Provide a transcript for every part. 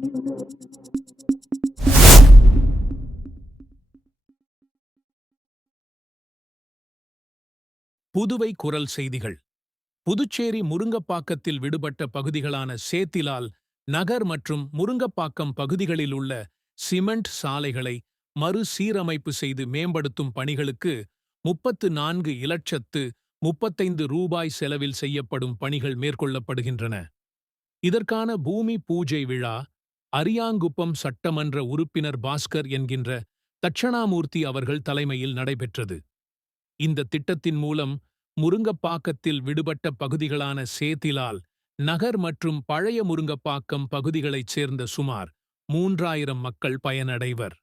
புதுவை குரல் செய்திகள். புதுச்சேரி முருங்கப்பாக்கத்தில் விடுபட்ட பகுதிகளான சேத்திலால் நகர் மற்றும் முருங்கப்பாக்கம் பகுதிகளில் உள்ள சிமெண்ட் சாலைகளை மறுசீரமைப்பு செய்து மேம்படுத்தும் பணிகளுக்கு 34,35,000 ரூபாய் செலவில் செய்யப்படும் பணிகள் மேற்கொள்ளப்படுகின்றன. இதற்கான பூமி பூஜை விழா அரியாங்குப்பம் சட்டமன்ற உறுப்பினர் பாஸ்கர் என்கின்ற தட்சணாமூர்த்தி அவர்கள் தலைமையில் நடைபெற்றது. இந்த திட்டத்தின் மூலம் முருங்கப்பாக்கத்தில் விடுபட்ட பகுதிகளான சேத்திலால் நகர் மற்றும் பழைய முருங்கப்பாக்கம் பகுதிகளைச் சேர்ந்த சுமார் 3000 மக்கள் பயனடைவர்.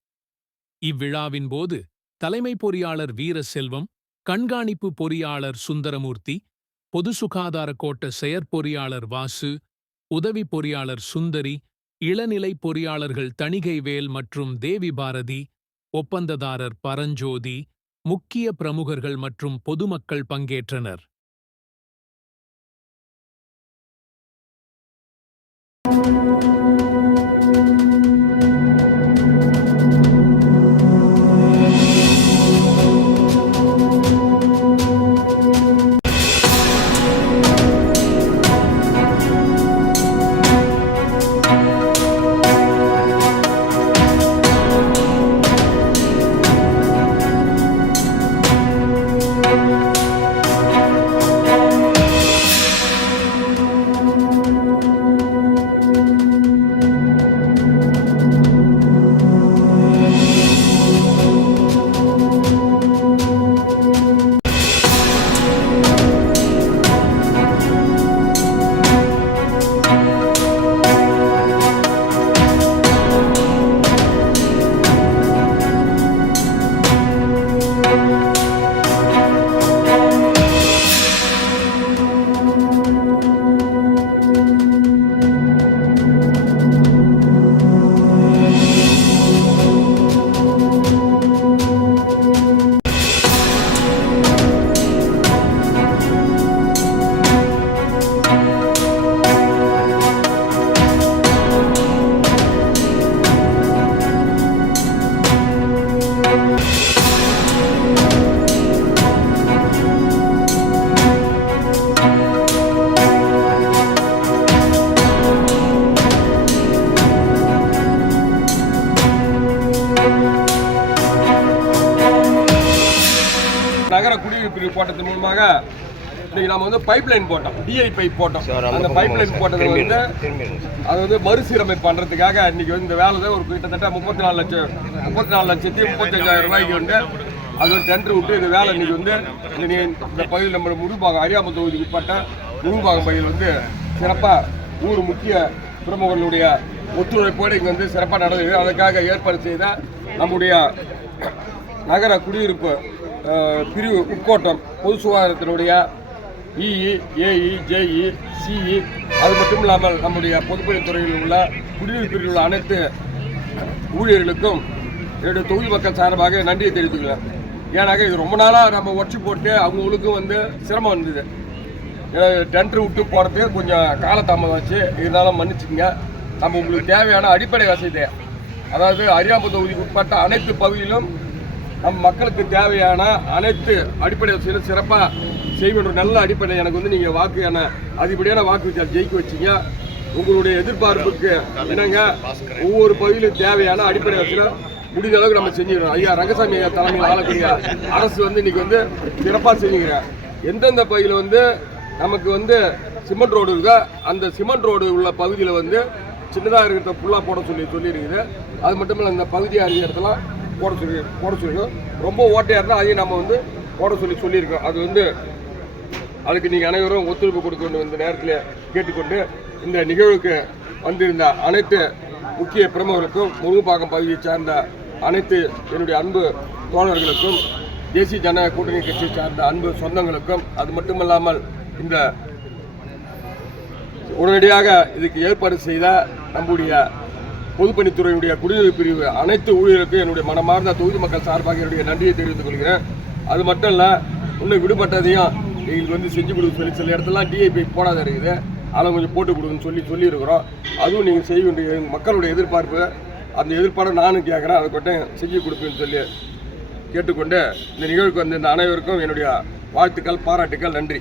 இவ்விழாவின் போது தலைமை பொறியாளர் வீரசெல்வம், கண்காணிப்பு பொறியாளர் சுந்தரமூர்த்தி, பொது சுகாதார கோட்ட செயற்பொறியாளர் வாசு, உதவி பொறியாளர் சுந்தரி, இளநிலை பொறியாளர்கள் தணிகைவேல் மற்றும் தேவி பாரதி, ஒப்பந்ததாரர் பரஞ்சோதி, முக்கிய பிரமுகர்கள் மற்றும் பொதுமக்கள் பங்கேற்றனர். நகர குடியிருப்பு போட்டதன் மூலமாக இன்னைக்கு நம்ம வந்து பைப் லைன் போட்டோம், டிஐ பைப் போட்டோம். அந்த பைப் லைன் போட்டது வந்து அது வந்து மறுசீரமைப்பு பண்ணுறதுக்காக இன்னைக்கு வந்து இந்த வேலை ஒரு கிட்டத்தட்ட 34,35,000 ரூபாய்க்கு வந்து அது வந்து டெண்டர் விட்டு இந்த வேலை இன்னைக்கு வந்து இந்த பகுதியில் நம்ம முருங்கப்பாக்கம் அரியாங்குப்பம் தொகுதிக்கு உட்பட்ட முருங்கப்பாக்கம் பகுதியில் வந்து சிறப்பாக ஊர் முக்கிய பிரமுகர்களுடைய ஒத்துழைப்போடு இங்கே வந்து சிறப்பாக நடந்தது. அதற்காக ஏற்பாடு செய்த நம்முடைய நகர குடியிருப்பு பிரிவு உட்கோட்டம் பொது சுகாதாரத்தினுடைய இஇ, ஏஇ, ஜேஇ, சிஇ, அது மட்டும் இல்லாமல் நம்முடைய பொதுப்பணித்துறையில் உள்ள குடிநீர் பிரிவில் உள்ள அனைத்து ஊழியர்களுக்கும் என்னுடைய தொகுதி மக்கள் சார்பாக நன்றியை தெரிவித்துக்கிறேன். ஏன்னாக்க இது ரொம்ப நாளாக நம்ம ஒற்றி போட்டு அவங்களுக்கும் வந்து சிரமம் வந்தது. டெண்டர் விட்டு போகிறது கொஞ்சம் காலதாமதம் ஆச்சு. இருந்தாலும் மன்னிச்சுங்க. நம்ம உங்களுக்கு தேவையான அடிப்படை வசதி, அதாவது அரியாங்குப்பம் தொகுதிக்கு உட்பட்ட அனைத்து பகுதியிலும் நம் மக்களுக்கு தேவையான அனைத்து அடிப்படை வசதிகளும் சிறப்பாக செய்கின்ற நல்ல அடிப்படை எனக்கு வந்து நீங்கள் வாக்கு அதிகப்படியான வாக்கு ஜெயிக்க வச்சிங்க. உங்களுடைய எதிர்பார்ப்புக்கு என்னங்க ஒவ்வொரு பகுதியிலும் தேவையான அடிப்படை வசதியும் முடிந்த அளவுக்கு நம்ம செஞ்சுக்கிறோம். ஐயா ரங்கசாமி ஐயா தலைமையில் ஆளக்கூடிய அரசு வந்து இன்னைக்கு வந்து சிறப்பாக செஞ்சுக்கிறேன். எந்தெந்த பகுதியில் வந்து நமக்கு வந்து சிமெண்ட் ரோடு இருக்கோ அந்த சிமெண்ட் ரோடு உள்ள பகுதியில் வந்து சின்னதாக இருக்கிறத ஃபுல்லாக சொல்லியிருக்குது. அது மட்டும் இல்லை இந்த பகுதியாக இருக்கிற இடத்துல போட சொல்லியிருக்கோம். ரொம்ப ஓட்டையாக இருந்தால் அதையும் நம்ம வந்து போட சொல்லியிருக்கோம். அது வந்து அதுக்கு நீங்கள் அனைவரும் ஒத்துழைப்பு கொடுக்கணும் இந்த நேரத்தில் கேட்டுக்கொண்டு இந்த நிகழ்வுக்கு வந்திருந்த அனைத்து முக்கிய பிரமுகர்களுக்கும் முருங்கப்பாக்கம் பகுதியை சார்ந்த அனைத்து என்னுடைய அன்பு தோழர்களுக்கும் தேசிய ஜனநாயக கூட்டணி கட்சியை சார்ந்த அன்பு சொந்தங்களுக்கும், அது மட்டுமல்லாமல் இந்த உடனடியாக இதுக்கு ஏற்பாடு செய்த நம்முடைய பொதுப்பணித்துறையுடைய குடிநீர் பிரிவு அனைத்து ஊழியர்களுக்கும் என்னுடைய மனமார்ந்த தொகுதி மக்கள் சார்பாக என்னுடைய நன்றியை தெரிவித்துக் கொள்கிறேன். அது மட்டும் இல்லை, இன்னும் விடுபட்டதையும் எங்களுக்கு வந்து செஞ்சு கொடுக்க சொல்லி சில இடத்துலாம் டிஐபி போடாத இருக்குது. அதை கொஞ்சம் போட்டு கொடுங்கன்னு சொல்லியிருக்கிறோம். அதுவும் நீங்கள் செய்ய வேண்டிய மக்களுடைய எதிர்பார்ப்பு, அந்த எதிர்பார்ப்பை நானும் கேட்குறேன். அதை கொண்டு செஞ்சு கொடுப்பேன்னு சொல்லி கேட்டுக்கொண்டு இந்த நிகழ்வுக்கு வந்து இந்த அனைவருக்கும் என்னுடைய வாழ்த்துக்கள், பாராட்டுக்கள், நன்றி.